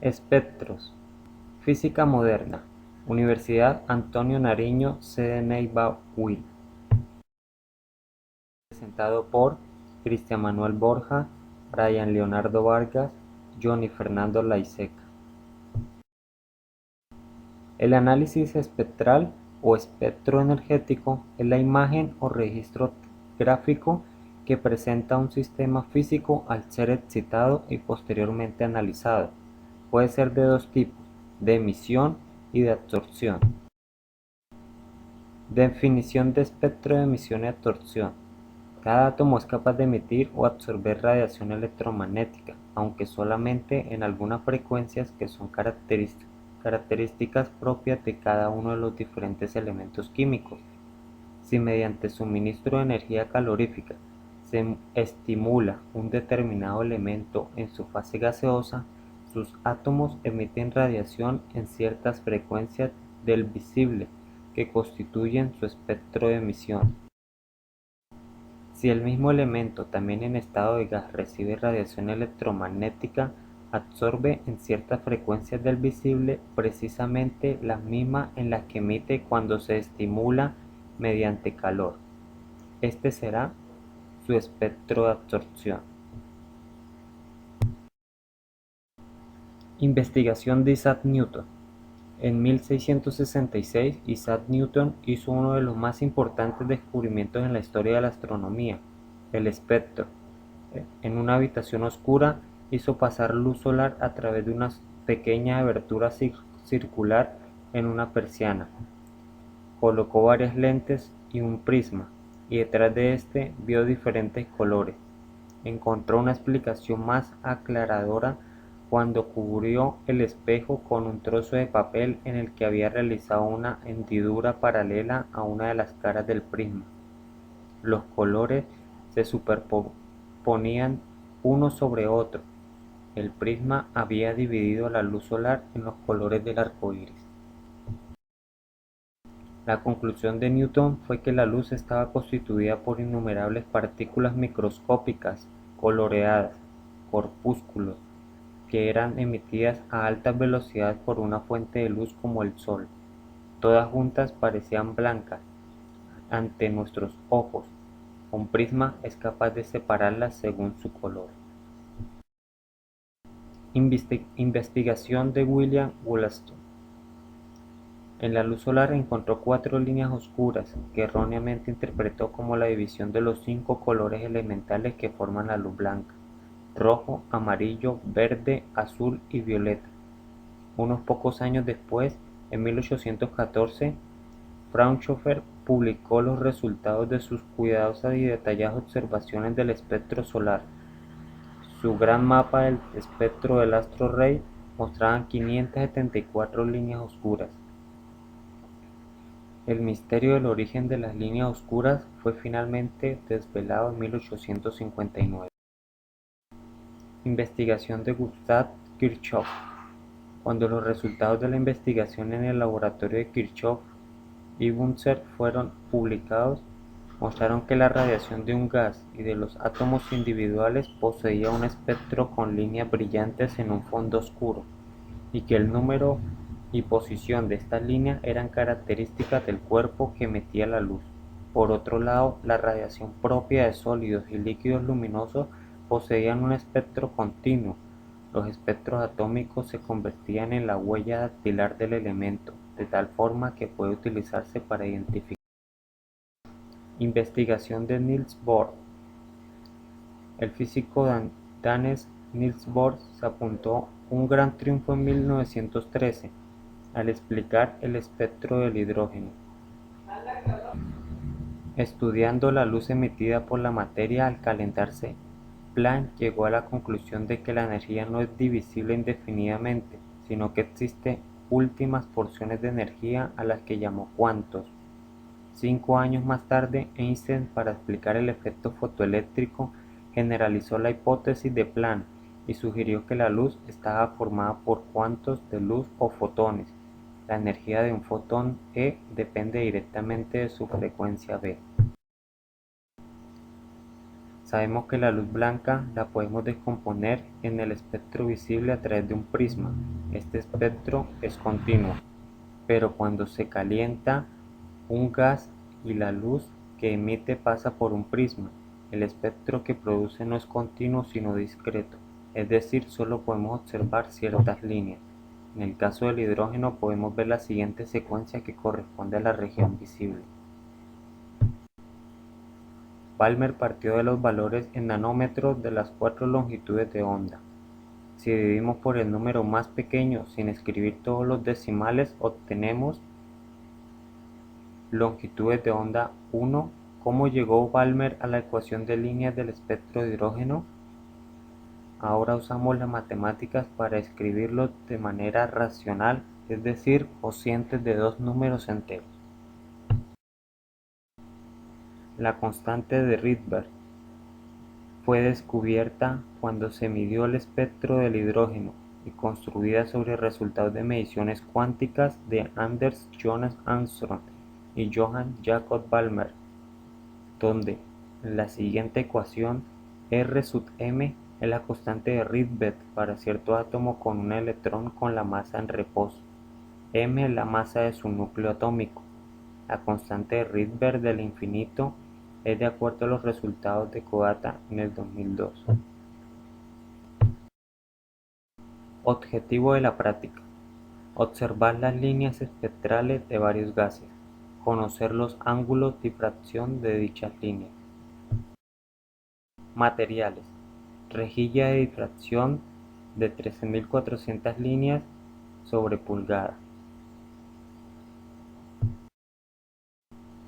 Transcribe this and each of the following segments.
Espectros. Física moderna. Universidad Antonio Nariño, sede Neiva, Will. Presentado por Cristian Manuel Borja, Brian Leonardo Vargas, Johnny Fernando Laiseca. El análisis espectral o espectro energético es la imagen o registro gráfico que presenta un sistema físico al ser excitado y posteriormente analizado. Puede ser de dos tipos, de emisión y de absorción. Definición de espectro de emisión y absorción. Cada átomo es capaz de emitir o absorber radiación electromagnética, aunque solamente en algunas frecuencias que son características propias de cada uno de los diferentes elementos químicos. Si mediante suministro de energía calorífica se estimula un determinado elemento en su fase gaseosa, sus átomos emiten radiación en ciertas frecuencias del visible que constituyen su espectro de emisión. Si el mismo elemento, también en estado de gas, recibe radiación electromagnética, absorbe en ciertas frecuencias del visible precisamente la misma en la que emite cuando se estimula mediante calor. Este será su espectro de absorción. Investigación de Isaac Newton. En 1666, Isaac Newton hizo uno de los más importantes descubrimientos en la historia de la astronomía, el espectro. En una habitación oscura hizo pasar luz solar a través de una pequeña abertura circular en una persiana. Colocó varias lentes y un prisma, y detrás de este vio diferentes colores. Encontró una explicación más aclaradora cuando cubrió el espejo con un trozo de papel en el que había realizado una hendidura paralela a una de las caras del prisma. Los colores se superponían uno sobre otro. El prisma había dividido la luz solar en los colores del arco iris. La conclusión de Newton fue que la luz estaba constituida por innumerables partículas microscópicas, coloreadas, corpúsculos, que eran emitidas a altas velocidades por una fuente de luz como el Sol. Todas juntas parecían blancas ante nuestros ojos. Un prisma es capaz de separarlas según su color. Investigación de William Wollaston. En la luz solar encontró 4 líneas oscuras, que erróneamente interpretó como la división de los 5 colores elementales que forman la luz blanca: rojo, amarillo, verde, azul y violeta. Unos pocos años después, en 1814, Fraunhofer publicó los resultados de sus cuidadosas y detalladas observaciones del espectro solar. Su gran mapa del espectro del astro rey mostraba 574 líneas oscuras. El misterio del origen de las líneas oscuras fue finalmente desvelado en 1859. Investigación de Gustav Kirchhoff. Cuando los resultados de la investigación en el laboratorio de Kirchhoff y Bunsen fueron publicados, mostraron que la radiación de un gas y de los átomos individuales poseía un espectro con líneas brillantes en un fondo oscuro, y que el número y posición de estas líneas eran características del cuerpo que emitía la luz. Por otro lado, la radiación propia de sólidos y líquidos luminosos poseían un espectro continuo. Los espectros atómicos se convertían en la huella dactilar del elemento, de tal forma que puede utilizarse para identificar. Investigación de Niels Bohr. El físico danés Niels Bohr se apuntó un gran triunfo en 1913 al explicar el espectro del hidrógeno. Estudiando la luz emitida por la materia al calentarse, Planck llegó a la conclusión de que la energía no es divisible indefinidamente, sino que existen últimas porciones de energía a las que llamó cuantos. 5 años más tarde, Einstein, para explicar el efecto fotoeléctrico, generalizó la hipótesis de Planck y sugirió que la luz estaba formada por cuantos de luz o fotones. La energía de un fotón E depende directamente de su frecuencia B. Sabemos que la luz blanca la podemos descomponer en el espectro visible a través de un prisma. Este espectro es continuo, pero cuando se calienta un gas y la luz que emite pasa por un prisma, el espectro que produce no es continuo sino discreto, es decir, solo podemos observar ciertas líneas. En el caso del hidrógeno podemos ver la siguiente secuencia que corresponde a la región visible. Balmer partió de los valores en nanómetros de las 4 longitudes de onda. Si dividimos por el número más pequeño sin escribir todos los decimales, obtenemos longitudes de onda 1. ¿Cómo llegó Balmer a la ecuación de líneas del espectro de hidrógeno? Ahora usamos las matemáticas para escribirlo de manera racional, es decir, cocientes de dos números enteros. La constante de Rydberg fue descubierta cuando se midió el espectro del hidrógeno y construida sobre resultados de mediciones cuánticas de Anders Jonas Armstrong y Johann Jacob Balmer, donde la siguiente ecuación R sub m es la constante de Rydberg para cierto átomo con un electrón con la masa en reposo. M es la masa de su núcleo atómico. La constante de Rydberg del infinito es de acuerdo a los resultados de Kodály en el 2002. Objetivo de la práctica: observar las líneas espectrales de varios gases, conocer los ángulos de difracción de dichas líneas. Materiales: rejilla de difracción de 13.400 líneas sobre pulgada.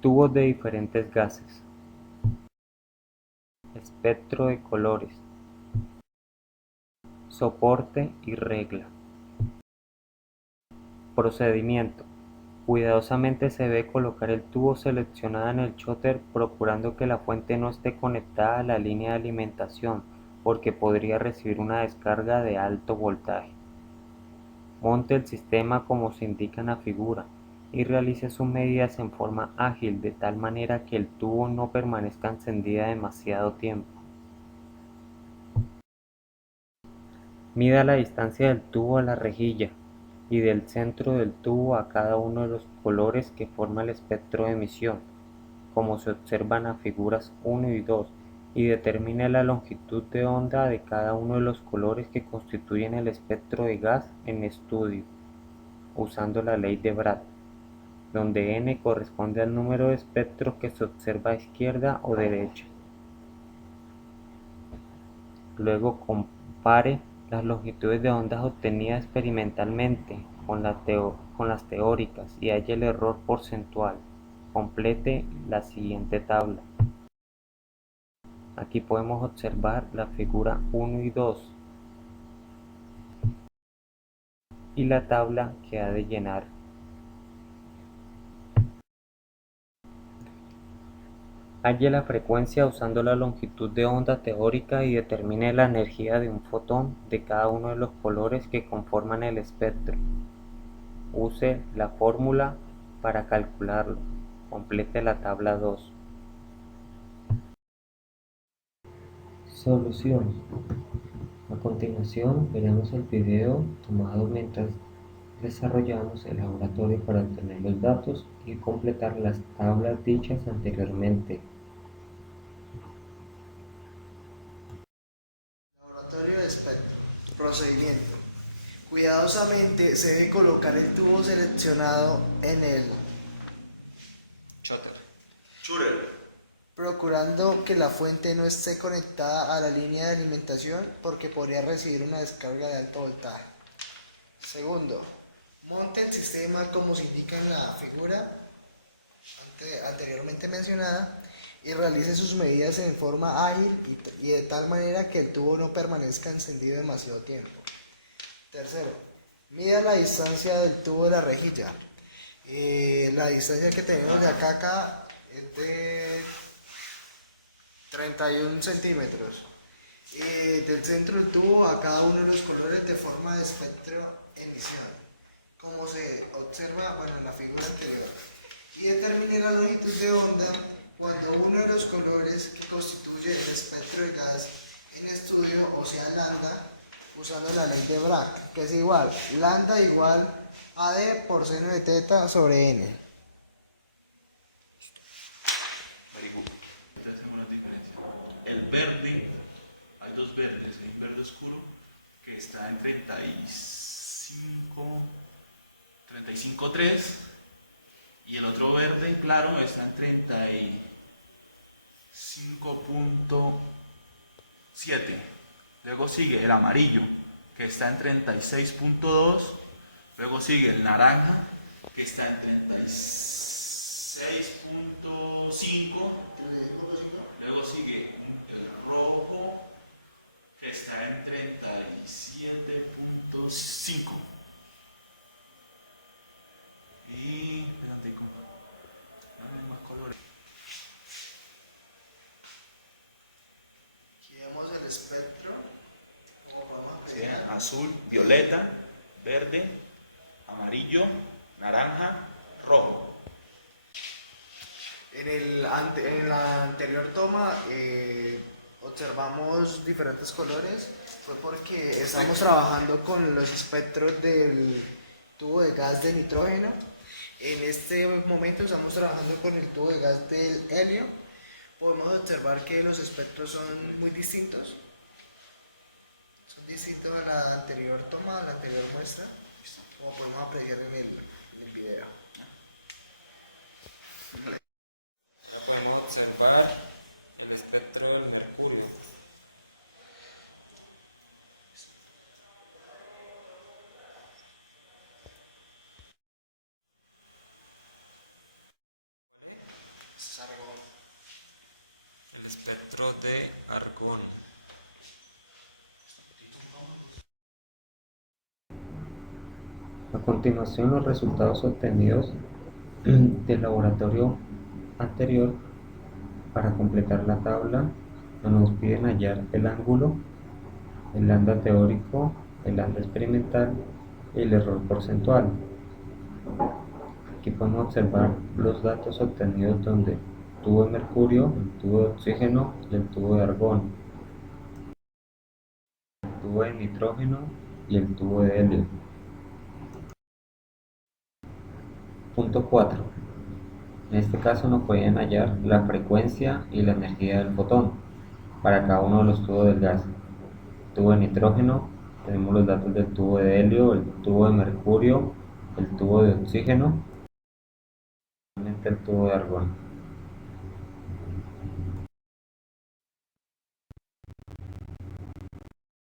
Tubos de diferentes gases. Espectro de colores. Soporte y regla. Procedimiento: cuidadosamente se debe colocar el tubo seleccionado en el chóter procurando que la fuente no esté conectada a la línea de alimentación porque podría recibir una descarga de alto voltaje. Monte el sistema como se indica en la figura y realice sus medidas en forma ágil de tal manera que el tubo no permanezca encendida demasiado tiempo. Mida la distancia del tubo a la rejilla y del centro del tubo a cada uno de los colores que forma el espectro de emisión, como se observa en las figuras 1 y 2, y determine la longitud de onda de cada uno de los colores que constituyen el espectro de gas en estudio, usando la ley de Bragg, donde n corresponde al número de espectros que se observa a izquierda o derecha. Luego compare las longitudes de ondas obtenidas experimentalmente con las teóricas y halle el error porcentual. Complete la siguiente tabla. Aquí podemos observar la figura 1 y 2 y la tabla que ha de llenar. Halle la frecuencia usando la longitud de onda teórica y determine la energía de un fotón de cada uno de los colores que conforman el espectro. Use la fórmula para calcularlo. Complete la tabla 2. Solución. A continuación veremos el video tomado mientras desarrollamos el laboratorio para obtener los datos y completar las tablas dichas anteriormente. Laboratorio de espectro. Procedimiento: cuidadosamente se debe colocar el tubo seleccionado en el Chotter. procurando que la fuente no esté conectada a la línea de alimentación porque podría recibir una descarga de alto voltaje. Segundo, monte el sistema como se indica en la figura anteriormente mencionada y realice sus medidas en forma ágil y de tal manera que el tubo no permanezca encendido demasiado tiempo. Tercero, mida la distancia del tubo de la rejilla. La distancia que tenemos de acá a acá es de 31 centímetros. Del centro del tubo a cada uno de los colores de forma de espectro emisión, como se observa en la figura anterior. Y determine la longitud de onda cuando uno de los colores que constituye el espectro de gas en estudio, o sea lambda, usando la ley de Bragg, que es igual, lambda igual AD por seno de teta sobre N. Very good. Entonces hacemos las diferencias. El verde, hay dos verdes, hay un verde oscuro que está en 35.3 y el otro verde claro está en 35.7. Luego sigue el amarillo que está en 36.2. Luego sigue el naranja que está en 36.5. Luego sigue el rojo que está en 37.5. Y espérate, no hay más colores. Aquí vemos el espectro, como podemos Sería apreciar. azul, violeta, verde, amarillo, naranja, rojo. En la anterior toma observamos diferentes colores, fue porque estamos trabajando con los espectros del tubo de gas de nitrógeno. En este momento estamos trabajando con el tubo de gas del helio. Podemos observar que los espectros son muy distintos. Son distintos a la anterior toma, a la anterior muestra, como podemos apreciar en el video. Ahora podemos observar el espectro del mercurio. ¿Cuál es? El espectro de argón. A continuación, los resultados obtenidos del laboratorio anterior. Para completar la tabla, nos piden hallar el ángulo, el lambda teórico, el lambda experimental y el error porcentual. Aquí podemos observar los datos obtenidos donde el tubo de mercurio, el tubo de oxígeno y el tubo de argón, el tubo de nitrógeno y el tubo de helio. Punto 4. En este caso nos pueden hallar la frecuencia y la energía del fotón para cada uno de los tubos del gas. El tubo de nitrógeno, tenemos los datos del tubo de helio, el tubo de mercurio, el tubo de oxígeno y el tubo de argón.